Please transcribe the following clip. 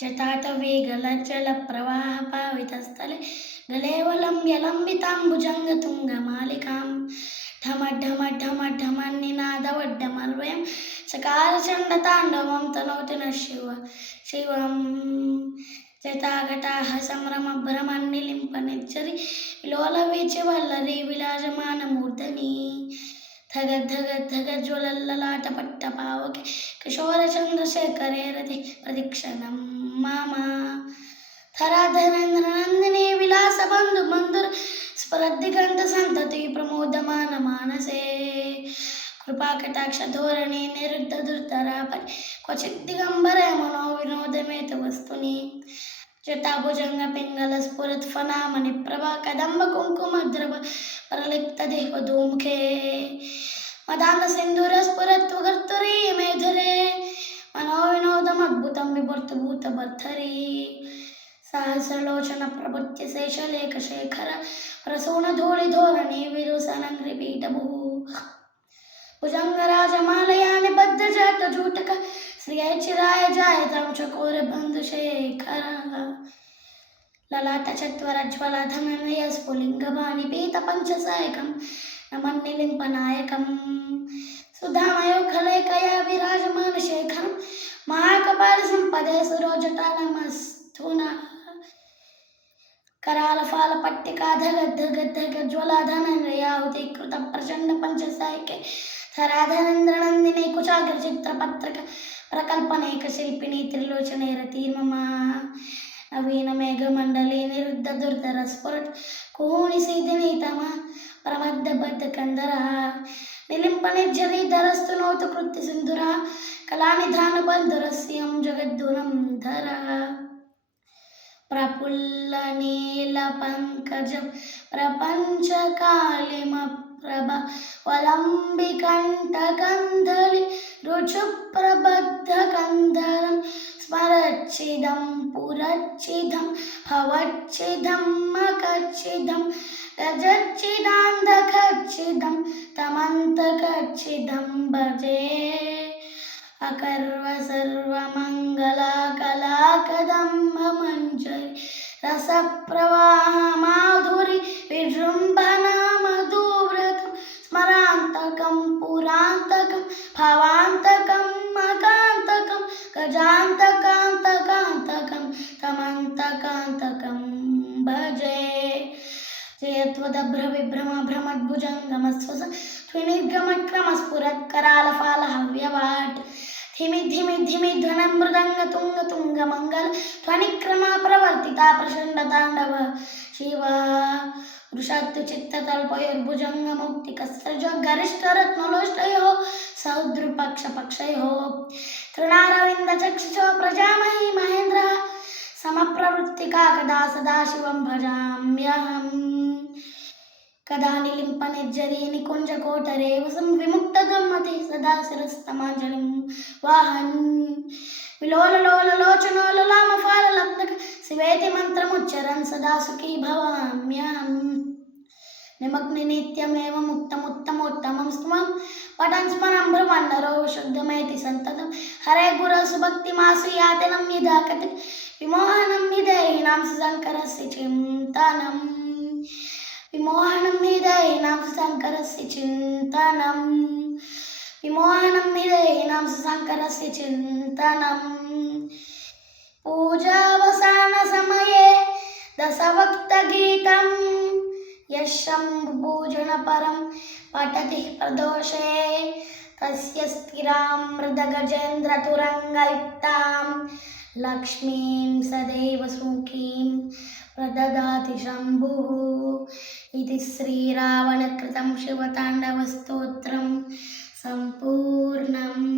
जटाटवेगलज्जलप्रवाहपावितस्थले गलेवलम्ब्य लम्बिताम्बुजङ्गतुङ्गमालिकां ढम ढम ढम ढमन्निनादवड्डमर्वयं चकारचण्डताण्डवं तनोति नः शिव शिवं మమ. ధరాధరేంద్ర నందిని విలాస బంధు మంధుర స్పరద్దిగంత సంతతి ప్రమోదమాన మానసే. కృపాకటాక్ష ధోరణి నిరుద్ధ దుర్ధరాపరి క్వచిత్ దిగంబర మనో వినోదమేత వస్తుని. జటాభుజంగ పింగళ స్ఫురత్ఫనామణి ప్రభా కదంబ కుంకుమ ద్రవ ప్రలిప్త దేహ ధూముఖే మదాన సింధూర స్ఫురత్వగర్తురీ మేధురే. विभूतभूतभर्तरी सहस्रलोचन प्रभुत्य शेषलेखशेखर प्रसूनधूलिधोरणे विरुसनङ्घ्रिपीठभुः भुजङ्गराजमालयानि बद्धजटजूटक श्रियचिराय जायतां चकोरबन्धुशेखरः ललाटचत्वरज्वलधमनयस्फुलिङ्गपाणिपीतपञ्चसायकं नमन्निलिम्पनायकं सुधामयोखलेकया विराजमानशेखरं మహాకపాల సంపదేశ రోజట నమస్తున. కరాల ఫాల పట్టిక గద్ద గద్ద గజ్వలాధనయాహుతి కృత ప్రచండ పంచసాయికే సరాధనేంద్రనందిని కుచాగ్ర చిత్ర పత్రిక ప్రకల్పనేక శిల్పిని త్రిలోచనే రతీర్మమా నవీన మేఘమండలి నిరుద్ధ దుర్ధర స్ఫురట్ కుహూని సీదిని తమ ప్రమద్ద బద్ధ కందర. నిలింప నిర్జరి ధరస్తు నోతు కృత్తి సింధుర कलानिधानबन्धुरस्यं जगद्दुरं धरः प्रफुल्लनीलपङ्कजं प्रपञ्चकालिमप्रभ वलम्बिकण्ठकन्धरि रुचुप्रबद्धकन्धरं स्मरच्छिदं पुरच्छिदं भवच्छिदं मकच्छिदं गजच्छिदान्धकच्छिदं तमन्तकच्छिदं भजे అకర్వ సర్వమంగళకళాకదంబమంజరి రసప్రవాహ మాధురి విజృంభణామధూవ్రతం స్మరాంతకం పురాంతకం భవాంతకం మకాంతకం గజాంతకాంతకాంతకం తమంతకాంతకం. భజే. జయత్వద్రభ విభ్రమ భ్రమద్భుజంగమస్వస హవ్య ధిమి ధిమి ధిమి ధ్వన మృదంగ తుంగ తుంగ మంగళ ధ్వనిక్రమా ప్రవర్తిత ప్రచండ తాండవ శివ వృషత్తు చిత్తతల్పయోర్భుజంగ ముక్తి కస్రజ గరిష్ట రత్నలోష్టయో సౌద్రుపక్ష పక్షయో తృణారవింద చక్షుషో ప్రజామహి మహేంద్ర సమప్రవృత్తికా కదా సదాశివం భజామ్యహం कदा निलिम्पनिर्जरी निकुञ्जकोटरे वसं विमुक्तगम्मति सदा शिरस्तमाञ्जलिं वाहन् विलोललोललोचनोललामफाललब्धक शिवेति मन्त्रमुच्चरन् सदा सुखी भवाम्यहम् निमग्नि नित्यमेव मुक्तमुत्तमोत्तमं स्त्वं पठन् स्मरं ब्रह्मण्डरो शुद्धमेति सन्ततं हरे गुरसुभक्तिमासु यातनं यदा कति विमोहनं हृदयीनां शङ्करस्य విమోహనం హృదయనాం సుసంకరస్య చింతనం. విమోహనం హృదయనాం సుసంకరస్య చింతనం. పూజావసాన సమయే దశవక్తగీతం యశంభూజన పరం పఠతి ప్రదోషే. తస్య స్థిరాం మృదగజేంద్రతురంగయుక్తాం లక్ష్మీం సదైవ సుఖీం ప్రదదాతి శంభుः. इति श्रीरावणकृतं शिवताण्डवस्तोत्रं सम्पूर्णम्